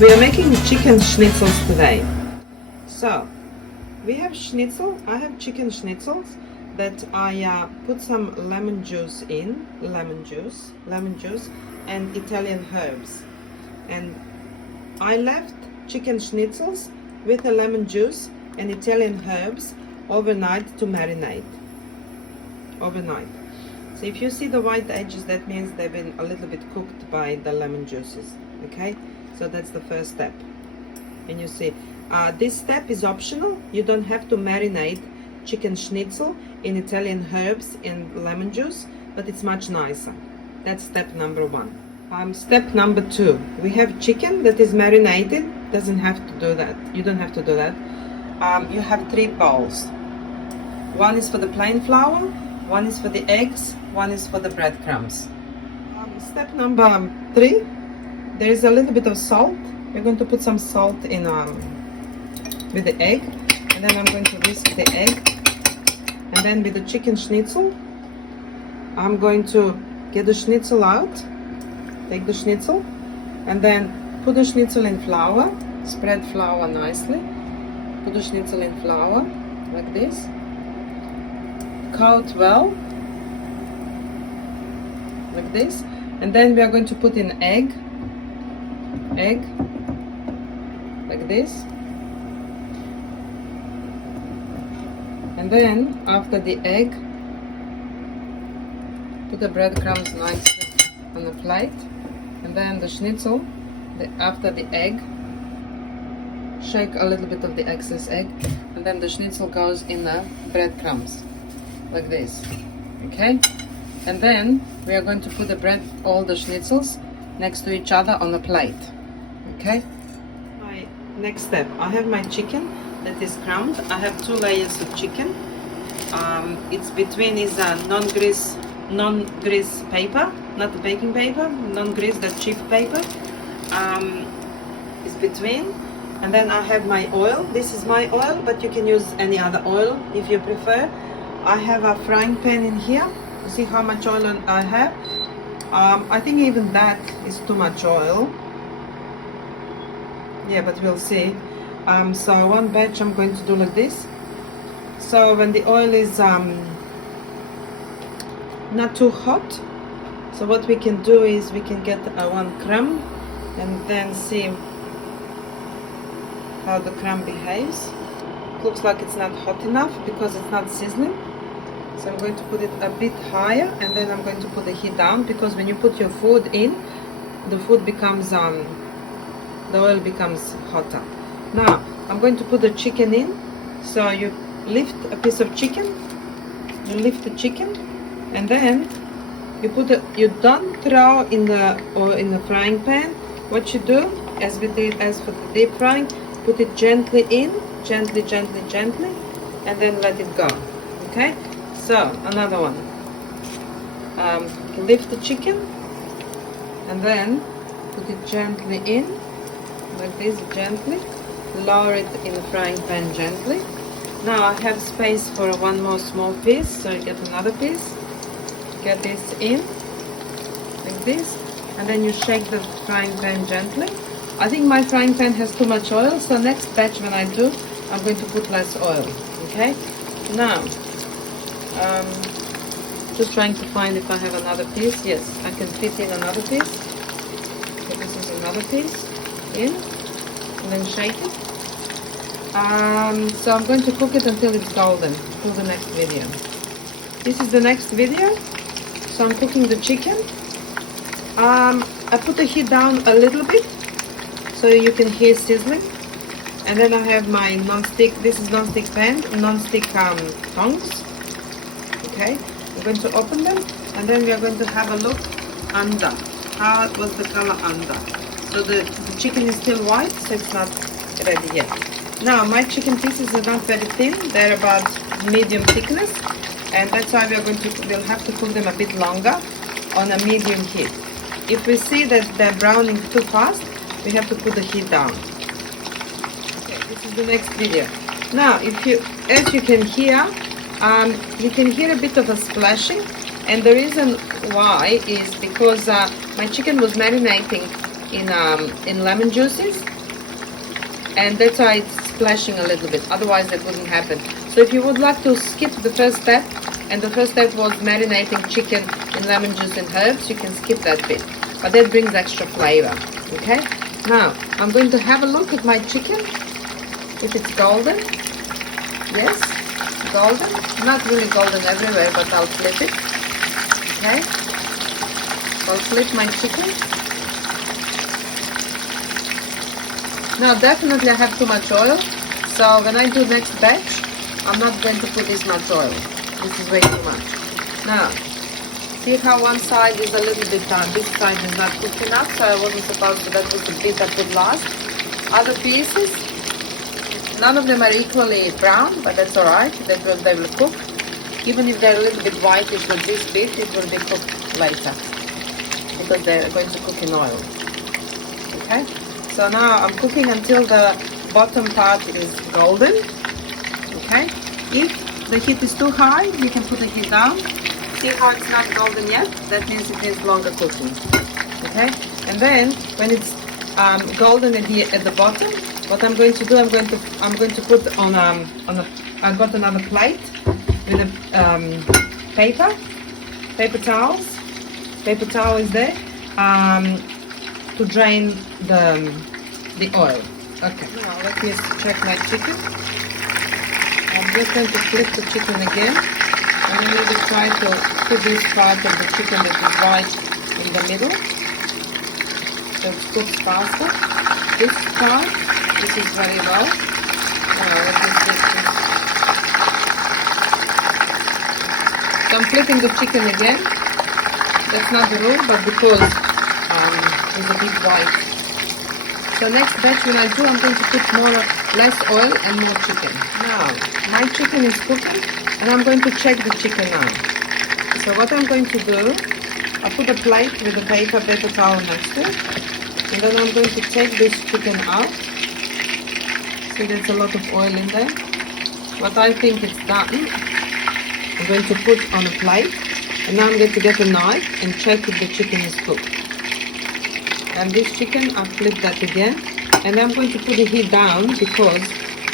We are making chicken schnitzels today. So we have schnitzel. I have chicken schnitzels that I put some lemon juice in, lemon juice, and Italian herbs. And I left chicken schnitzels with the lemon juice and Italian herbs overnight to marinate. Overnight. So if you see the white edges, that means they've been a little bit cooked by the lemon juices. Okay, so that's the first step. And you see, this step is optional. You don't have to marinate chicken schnitzel in Italian herbs and lemon juice, but it's much nicer. That's step number one. Step number two, we have chicken that is marinated. Doesn't have to do that. You don't have to do that. You have 3 bowls. One is for the plain flour, one is for the eggs, one is for the breadcrumbs. Step number 3, there is a little bit of salt. We're going to put some salt in with the egg, and then I'm going to whisk the egg, and then with the chicken schnitzel, I'm going to get the schnitzel out, take the schnitzel, and then put the schnitzel in flour, spread flour nicely, put the schnitzel in flour like this, coat well, like this, and then we are going to put in egg, like this, and then after the egg, put the breadcrumbs nicely on the plate, and then the schnitzel, after the egg, shake a little bit of the excess egg, and then the schnitzel goes in the breadcrumbs like this. Okay, and then we are going to put all the schnitzels next to each other on the plate. Okay, my next step, I have my chicken that is crumbed. I have 2 layers of chicken. It's between is a non-grease paper, not the baking paper, non-grease, that cheap paper. It's between, and then I have my oil. This is my oil, but you can use any other oil if you prefer. I have a frying pan in here. You see how much oil I have? I think even that is too much oil. Yeah, but we'll see. So one batch I'm going to do like this. So when the oil is not too hot, so what we can do is we can get 1 crumb and then see how the crumb behaves. It looks like it's not hot enough because it's not sizzling. So I'm going to put it a bit higher, and then I'm going to put the heat down, because when you put your food in, the food becomes, the oil becomes hotter. Now, I'm going to put the chicken in. So you lift a piece of chicken, you lift the chicken, and then you you don't throw in the frying pan. What you do, as we did as for the deep frying, put it gently in, gently, and then let it go. Okay? So, another one. Lift the chicken and then put it gently in, like this, gently. Lower it in the frying pan gently. Now I have space for 1 more small piece, so I get another piece. Get this in, like this, and then you shake the frying pan gently. I think my frying pan has too much oil, so next batch when I do, I'm going to put less oil. Okay? Now, just trying to find if I have another piece. Yes, I can fit in another piece. So this is another piece in, and then shake it. So I'm going to cook it until it's golden, till the next video. This is the next video. So I'm cooking the chicken. I put the heat down a little bit so you can hear sizzling. And then I have my non-stick, this is non-stick pan, non-stick tongs. Okay, I'm going to open them, and then we are going to have a look under. How was the color under? So the chicken is still white, so it's not ready yet. Now my chicken pieces are not very thin, they're about medium thickness, and that's why we'll have to cook them a bit longer on a medium heat. If we see that they're browning too fast, we have to put the heat down. Okay, this is the next video. Now, as you can hear a bit of a splashing, and the reason why is because my chicken was marinating in lemon juices, and that's why it's splashing a little bit. Otherwise, that wouldn't happen. So if you would like to skip the first step, and the first step was marinating chicken in lemon juice and herbs, you can skip that bit. But that brings extra flavor. Okay. Now I'm going to have a look at my chicken. If it's golden, yes, golden. Not really golden everywhere, but I'll flip it. Okay. I'll flip my chicken. Now definitely I have too much oil, so when I do next batch, I'm not going to put this much oil. This is way too much. Now, see how one side is a little bit done. This side is not cooked enough, so I wasn't supposed to. That was the bit I put last. Other pieces, none of them are equally brown, but that's alright. They will cook. Even if they're a little bit whitish with this bit, it will be cooked later, because they're going to cook in oil. Okay? So now I'm cooking until the bottom part is golden. Okay? If the heat is too high, you can put the heat down. See how it's not golden yet? That means it needs longer cooking. Okay? And then when it's golden at the bottom, what I'm going to do, I'm going to put on I've got another plate with a paper towels. Paper towel is there to drain the oil. Okay. Now let me check my chicken. I'm just going to flip the chicken again, and I'm going to try to put this part of the chicken that is white in the middle, so it cooks faster. This part, this is very well. Now let me flip this. So I'm flipping the chicken again. That's not the rule, but because it's a bit white. So next batch when I do, I'm going to put less oil and more chicken. Now, my chicken is cooking, and I'm going to check the chicken now. So what I'm going to do, I put a plate with a paper towel next to it, and then I'm going to take this chicken out. See, there's a lot of oil in there. What I think it's done, I'm going to put on a plate, and now I'm going to get a knife and check if the chicken is cooked. And this chicken, I'll flip that again, and I'm going to put the heat down because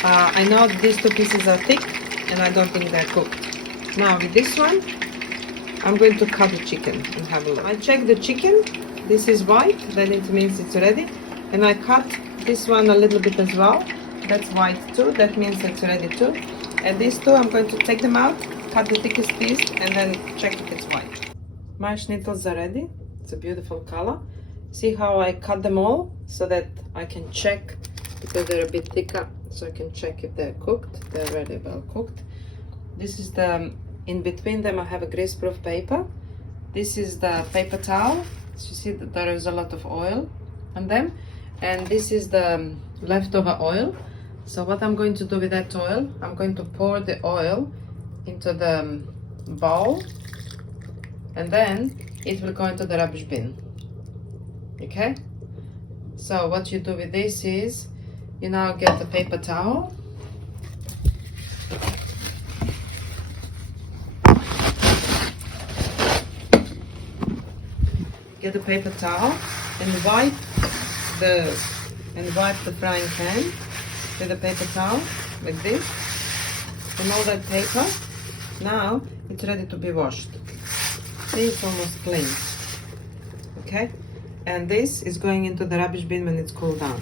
I know these two pieces are thick and I don't think they're cooked. Now with this one, I'm going to cut the chicken and have a look. I check the chicken, this is white, then it means it's ready, and I cut this one a little bit as well. That's white too, that means it's ready too. And these two, I'm going to take them out, cut the thickest piece, and then check if it's white. My schnitzels are ready. It's a beautiful color. See how I cut them all so that I can check, because they're a bit thicker, so I can check if they're cooked. They're really well cooked. This is in between them I have a greaseproof paper. This is the paper towel. So you see that there is a lot of oil on them. And this is the leftover oil. So what I'm going to do with that oil, I'm going to pour the oil into the bowl, and then it will go into the rubbish bin. Okay, so what you do with this is you now get the paper towel, and wipe the frying pan with a paper towel like this, and all that paper. Now it's ready to be washed. See, it's almost clean. Okay. And this is going into the rubbish bin when it's cooled down.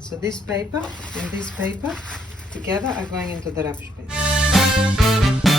So this paper and this paper together are going into the rubbish bin.